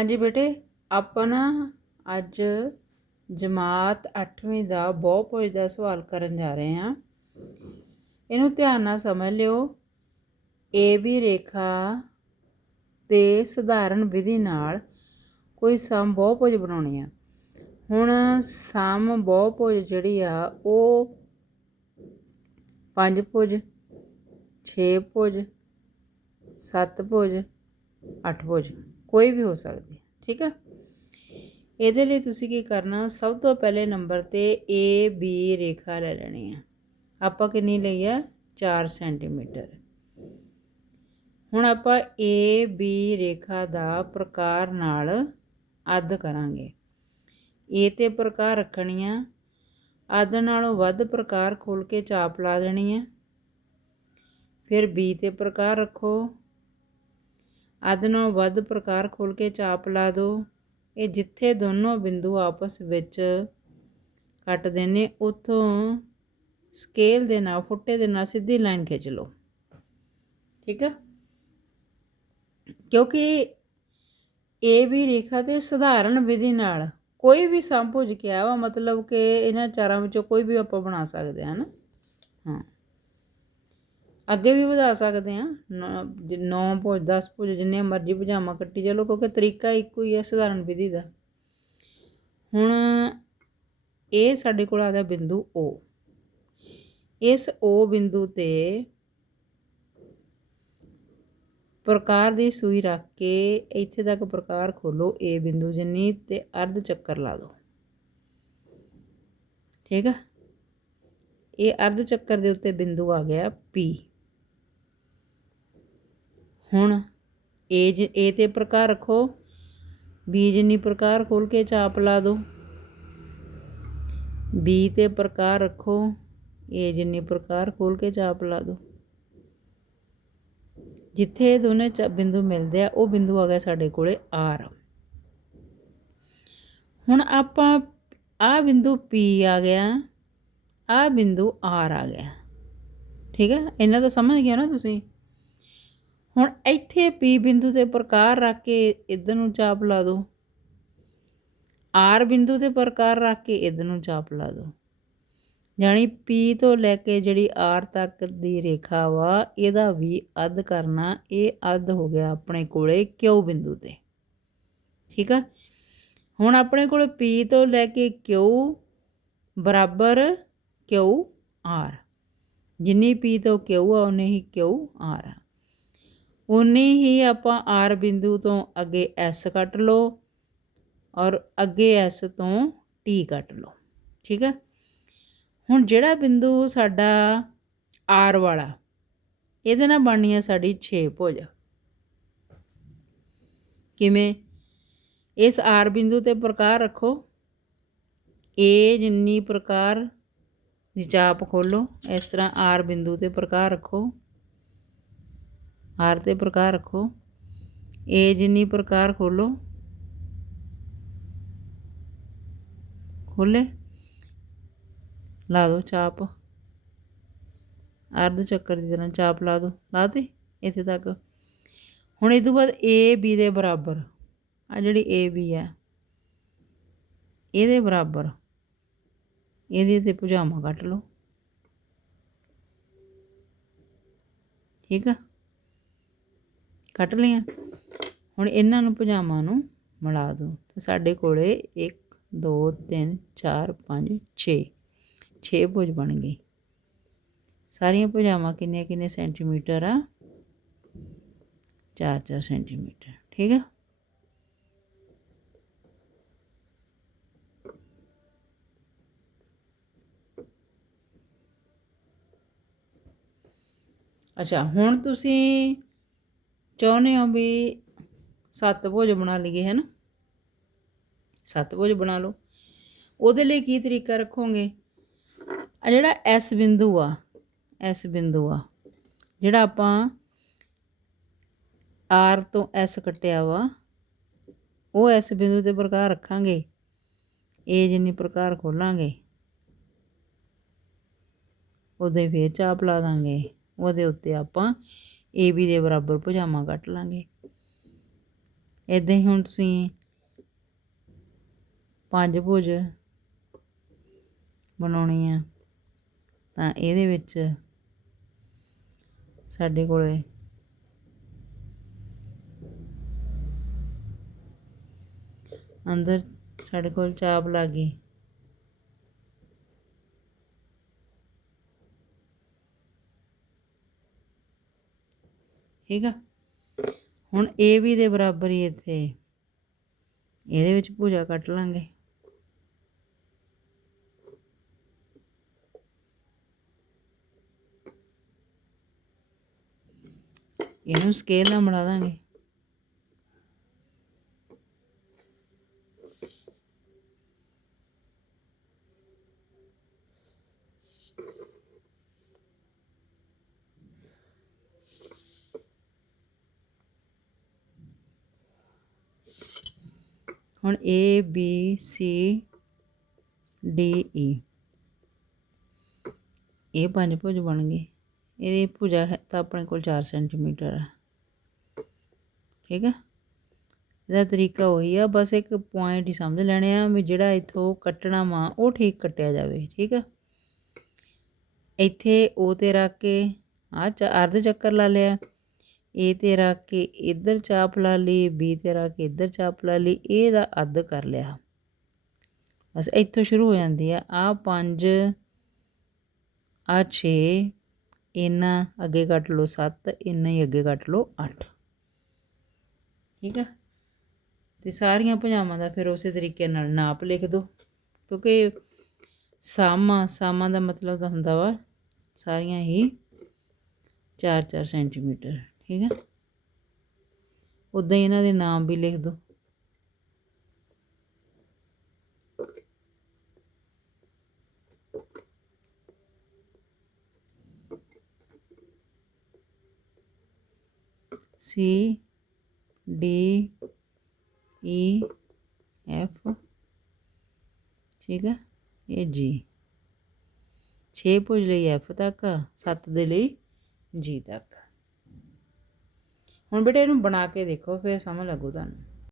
ਹਾਂਜੀ ਬੇਟੇ, ਆਪਾਂ ਨਾ ਅੱਜ ਜਮਾਤ 8ਵੀਂ ਦਾ ਬਹੁਪੁਜ ਦਾ ਸਵਾਲ ਕਰਨ ਜਾ ਰਹੇ ਹਾਂ। ਇਹਨੂੰ ਧਿਆਨ ਨਾਲ ਸਮਝ ਲਿਓ। ਏ ਵੀ ਰੇਖਾ ਤੇ ਸਧਾਰਨ ਵਿਧੀ ਨਾਲ ਕੋਈ ਸਮ ਬਹੁਪੁਜ ਬਣਾਉਣੀ ਆ। ਹੁਣ ਸਮ ਬਹੁਪੁਜ ਜਿਹੜੀ ਆ, ਉਹ ਪੰਜ ਭੁਜ 6 ਭੁਜ 7 ਭੁਜ 8 ਭੁਜ। ਕੋਈ ਵੀ ਹੋ ਸਕਦੀ ਹੈ, ਠੀਕ ਆ ਇਹਦੇ ਲਈ ਤੁਸੀਂ ਕੀ ਕਰਨਾ, ਸਭ ਤੋਂ ਪਹਿਲੇ ਨੰਬਰ ਤੇ ਏ ਬੀ ਰੇਖਾ ਲੈ ਲੈਣੀ ਆ ਆਪਾਂ ਕਿੰਨੀ ਲਈ ਆ 4 ਸੈਂਟੀਮੀਟਰ। ਹੁਣ ਆਪਾਂ ਏ ਬੀ ਰੇਖਾ ਦਾ ਪ੍ਰਕਾਰ ਨਾਲ ਅੱਧ ਕਰਾਂਗੇ। ਏ ਤੇ ਪ੍ਰਕਾਰ ਰੱਖਣੀ ਆ ਅੱਧ ਨਾਲੋਂ ਵੱਧ ਪ੍ਰਕਾਰ ਖੋਲ ਕੇ ਚਾਪ ਲਾ ਦੇਣੀ ਆ ਫਿਰ ਬੀ ਤੇ ਪ੍ਰਕਾਰ ਰੱਖੋ। ਅੱਧ ਨਾਲੋਂ ਵੱਧ ਪ੍ਰਕਾਰ ਖੋਲ ਕੇ ਚਾਪ ਲਾ ਦਿਓ ਇਹ ਜਿੱਥੇ ਦੋਨੋਂ ਬਿੰਦੂ ਆਪਸ ਵਿੱਚ ਕੱਟਦੇ ਨੇ, ਉਥੋਂ ਸਕੇਲ ਦੇ ਨਾਲ, ਫੁੱਟੇ ਦੇ ਨਾਲ ਸਿੱਧੀ ਲਾਈਨ ਖਿੱਚ ਲਓ। ਠੀਕ ਆ? ਕਿਉਂਕਿ ਇਹ ਵੀ ਰੇਖਾ ਤੇ ਸਧਾਰਨ ਵਿਧੀ ਨਾਲ ਕੋਈ ਵੀ ਸੰਭੁਜ ਕੇ ਆਵਾ ਮਤਲਬ ਕਿ ਇਹਨਾਂ ਚਾਰਾਂ ਵਿੱਚੋਂ ਕੋਈ ਵੀ ਆਪਾਂ ਬਣਾ ਸਕਦੇ ਹਾਂ ਨਾ। ਹਾਂ। ਅੱਗੇ ਵੀ ਵਧਾ ਸਕਦੇ ਹਾਂ। ਨੌ ਭੁਜ 10 ਭੁਜ ਜਿੰਨੇ ਮਰਜ਼ੀ ਪਜਾਮਾ ਕੱਟੀ ਚਲੋ, ਕਿਉਂਕਿ ਤਰੀਕਾ ਇੱਕੋ ਹੀ ਹੈ ਸਧਾਰਨ ਵਿਧੀ ਦਾ। ਹੁਣ ਇਹ ਸਾਡੇ ਕੋਲ ਆ ਗਿਆ ਬਿੰਦੂ O ਇਸ O ਬਿੰਦੂ ਤੇ ਪ੍ਰਕਾਰ ਦੀ ਸੂਈ ਰੱਖ ਕੇ ਇੱਥੇ ਤੱਕ ਪ੍ਰਕਾਰ ਖੋਲੋ A ਬਿੰਦੂ ਜਿੰਨੀ ਤੇ ਅਰਧ ਚੱਕਰ ਲਾ ਦਿਓ ਠੀਕ ਆ? ਇਹ ਅਰਧ ਚੱਕਰ ਦੇ ਉੱਤੇ ਬਿੰਦੂ ਆ ਗਿਆ P ਹੁਣ ਏ ਜ ਏ ਤੇ ਪ੍ਰਕਾਰ ਰੱਖੋ। ਬੀ ਜਿੰਨੀ ਪ੍ਰਕਾਰ ਖੋਲ੍ਹ ਕੇ ਚਾਪ ਲਾ ਦਿਓ ਬੀ ਤੇ ਪ੍ਰਕਾਰ ਰੱਖੋ। ਏ ਜਿੰਨੀ ਪ੍ਰਕਾਰ ਖੋਲ੍ਹ ਕੇ ਚਾਪ ਲਾ ਦਿਓ ਜਿੱਥੇ ਦੋਨੇ ਚ ਬਿੰਦੂ ਮਿਲਦੇ ਆ, ਉਹ ਬਿੰਦੂ ਆ ਗਿਆ ਸਾਡੇ ਕੋਲੇ ਆਰ। ਹੁਣ ਆਪਾਂ ਆ ਬਿੰਦੂ P ਆ ਗਿਆ, ਆ ਬਿੰਦੂ R ਆ ਗਿਆ। ਠੀਕ ਹੈ? ਇਹਨਾਂ ਦਾ ਸਮਝ ਗਿਆ ਨਾ ਤੁਸੀਂ? ਹੁਣ ਇੱਥੇ P ਬਿੰਦੂ ਤੇ ਪ੍ਰਕਾਰ ਰੱਖ ਕੇ ਇਧਰ ਨੂੰ ਚਾਪ ਲਾ ਦਿਓ। R ਬਿੰਦੂ ਤੇ ਪ੍ਰਕਾਰ ਰੱਖ ਕੇ ਇਧਰ ਨੂੰ ਚਾਪ ਲਾ ਦਿਓ। ਜਾਨੀ P ਤੋਂ ਲੈ ਕੇ ਜਿਹੜੀ R ਤੱਕ ਦੀ ਰੇਖਾ ਵਾ, ਇਹਦਾ ਵੀ ਅੱਧ ਕਰਨਾ, ਇਹ ਅੱਧ ਹੋ ਗਿਆ ਆਪਣੇ ਕੋਲੇ Q ਬਿੰਦੂ ਤੇ। ਠੀਕ ਆ? ਹੁਣ ਆਪਣੇ ਕੋਲ P ਤੋਂ ਲੈ ਕੇ Q ਬਰਾਬਰ Q R? ਜਿੰਨੀ P ਤੋਂ Q ਆ ਉਨੀ ਹੀ Q R ਆ। ਉਨੀ ਹੀ ਆਪਾਂ ਆਰ ਬਿੰਦੂ ਤੋਂ ਅੱਗੇ S ਕੱਟ ਲਓ ਔਰ ਅੱਗੇ S ਤੋਂ ਟੀ ਕੱਟ ਲਓ, ਠੀਕ ਹੈ? ਹੁਣ ਜਿਹੜਾ ਬਿੰਦੂ ਸਾਡਾ ਆਰ ਵਾਲਾ, ਇਹਦੇ ਨਾਲ ਬਣਨੀ ਹੈ ਸਾਡੀ 6 ਭੁਜ। ਕਿਵੇਂ? ਇਸ ਆਰ ਬਿੰਦੂ ਤੇ ਪ੍ਰਕਾਰ ਰੱਖੋ। A ਜਿੰਨੀ ਪ੍ਰਕਾਰ ਦੀ ਚਾਪ ਖੋਲੋ। ਇਸ ਤਰ੍ਹਾਂ ਆਰ ਬਿੰਦੂ ਤੇ ਪ੍ਰਕਾਰ ਰੱਖੋ। ਆਰ ਤੇ ਪ੍ਰਕਾਰ ਰੱਖੋ। ਏ ਜਿੰਨੀ ਪ੍ਰਕਾਰ ਖੋਲੋ। ਖੋਲੇ। ਲਾ ਦੋ ਚਾਪ। ਅਰਧ ਚੱਕਰ ਦੀ ਤਰ੍ਹਾਂ ਚਾਪ ਲਾ ਦੋ। ਲਾਤੀ ਇੱਥੇ ਤੱਕ। ਹੁਣ ਇਹ ਤੋਂ ਬਾਅਦ ਏ ਬੀ ਦੇ ਬਰਾਬਰ। ਆ ਜਿਹੜੀ ਏ ਬੀ ਹੈ, ਇਹਦੇ ਬਰਾਬਰ। ਇਹਦੇ ਤੇ ਪਜਾਮਾ ਕੱਟ ਲਓ। ਠੀਕ ਆ? ਕੱਟ ਲਿਆ ਹੁਣ ਇਹਨਾਂ ਨੂੰ ਪਜਾਮਾ ਨੂੰ ਮਿਲਾ ਦਿਓ। ਤੇ ਸਾਡੇ ਕੋਲੇ 1 2 3 4 5 6 6 ਭੁਜ ਬਣ ਗਏ। ਸਾਰੀਆਂ ਪਜਾਮਾ ਕਿੰਨੇ ਕਿੰਨੇ ਸੈਂਟੀਮੀਟਰ ਆ? 4 4 ਸੈਂਟੀਮੀਟਰ। ਠੀਕ ਆ? ਅੱਛਾ, ਹੁਣ ਤੁਸੀਂ ਚਾਹੁੰਦੇ ਹੋ ਵੀ ਸੱਤ ਭੁਜ ਬਣਾ ਲਈਏ, ਹੈ ਨਾ? ਸੱਤ ਭੁਜ ਬਣਾ ਲਓ। ਉਹਦੇ ਲਈ ਕੀ ਤਰੀਕਾ ਰੱਖੋਗੇ? ਆ ਜਿਹੜਾ ਐਸ ਬਿੰਦੂ ਆ ਐਸ ਬਿੰਦੂ ਆ, ਜਿਹੜਾ ਆਪਾਂ ਆਰ ਤੋਂ ਐਸ ਕੱਟਿਆ ਵਾ, ਉਹ ਐਸ ਬਿੰਦੂ ਤੇ ਪ੍ਰਕਾਰ ਰੱਖਾਂਗੇ। ਇਹ ਜਿੰਨੀ ਪ੍ਰਕਾਰ ਖੋਲਾਂਗੇ, ਉਹਦੇ ਫੇਰ ਚਾਪ ਲਾ ਦਾਂਗੇ। ਉਹਦੇ ਉੱਤੇ ਆਪਾਂ ਏ ਬੀ ਦੇ ਬਰਾਬਰ ਪਜਾਮਾ ਕੱਟ ਲਾਂਗੇ। ਇਦਾਂ ਹੀ ਹੁਣ ਤੁਸੀਂ ਪੰਜ ਭੁਜ ਬਣਾਉਣੀ ਆ, ਤਾਂ ਇਹਦੇ ਵਿੱਚ ਸਾਡੇ ਕੋਲੇ ਅੰਦਰ ਸਾਡੇ ਕੋਲ ਚਾਪ ਲੱਗ ਠੀਕ ਆ? ਹੁਣ ਇਹ ਵੀ ਦੇ ਬਰਾਬਰ ਹੀ ਇੱਥੇ ਇਹਦੇ ਵਿੱਚ ਭੁਜਾ ਕੱਟ ਲਾਂਗੇ। ਇਹਨੂੰ ਸਕੇਲ ਨਾਲ ਬਣਾ ਦਾਂਗੇ। ਹੁਣ A, B, C, D E ਇਹ ਪੰਜ ਭੁਜ ਬਣ ਗਏ। ਇਹਦੀ ਭੁਜਾ ਹੈ ਤਾਂ ਆਪਣੇ ਕੋਲ 4 ਸੈਂਟੀਮੀਟਰ ਆ। ਠੀਕ ਹੈ ਇਹਦਾ ਤਰੀਕਾ ਉਹੀ ਆ, ਬਸ ਇੱਕ ਪੁਆਇੰਟ ਹੀ ਸਮਝ ਲੈਣੇ ਆ ਵੀ ਜਿਹੜਾ ਇੱਥੋਂ ਕੱਟਣਾ ਵਾ, ਉਹ ਠੀਕ ਕੱਟਿਆ ਜਾਵੇ। ਠੀਕ ਆ? ਇੱਥੇ ਉਹ ਤੇ ਰੱਖ ਕੇ ਆ ਅਰਧ ਚੱਕਰ ਲਾ ਲਿਆ। ਏ ਤੇ ਰੱਖ ਕੇ ਇੱਧਰ ਚਾਪ ਲਾ ਲਈ ਬੀ ਤੇ ਰੱਖ ਕੇ ਇੱਧਰ ਚਾਪ ਲਾ ਲਈ ਇਹ ਦਾ ਅੱਧ ਕਰ ਲਿਆ। ਬਸ ਇੱਥੋਂ ਸ਼ੁਰੂ ਹੋ ਜਾਂਦੀ ਆ। ਆ 5 ਆ 6 ਇੰਨਾ ਅੱਗੇ ਕੱਟ ਲਓ 7 ਇੰਨਾ ਹੀ ਅੱਗੇ ਕੱਟ ਲਓ 8 ਠੀਕ ਆ? ਤੇ ਸਾਰੀਆਂ ਭੁਜਾਵਾਂ ਦਾ ਫਿਰ ਉਸੇ ਤਰੀਕੇ ਨਾਲ ਨਾਪ ਲਿਖ ਦਿਓ ਕਿਉਂਕਿ ਸਾਮਾ ਸਾਮਾ ਦਾ ਮਤਲਬ ਤਾਂ ਹੁੰਦਾ ਵਾ, ਸਾਰੀਆਂ ਹੀ 4-4 ਸੈਂਟੀਮੀਟਰ। ਠੀਕ ਹੈ। ਉਦਾਂ ਹੀ ਇਹਨਾਂ ਦੇ ਨਾਮ ਵੀ ਲਿਖ ਦਿਓ। ਸੀ ਡੀ ਈ ਐਫ ਠੀਕ ਹੈ। ਇਹ ਜੀ 6 ਭੁਜ ਲਈ ਐਫ ਤੱਕ 7 ਦੇ ਲਈ ਜੀ ਤੱਕ। ਹੁਣ ਬੇਟੇ ਇਹਨੂੰ ਬਣਾ ਕੇ ਦੇਖੋ ਫਿਰ ਸਮਝ ਲੱਗੂ ਤੁਹਾਨੂੰ।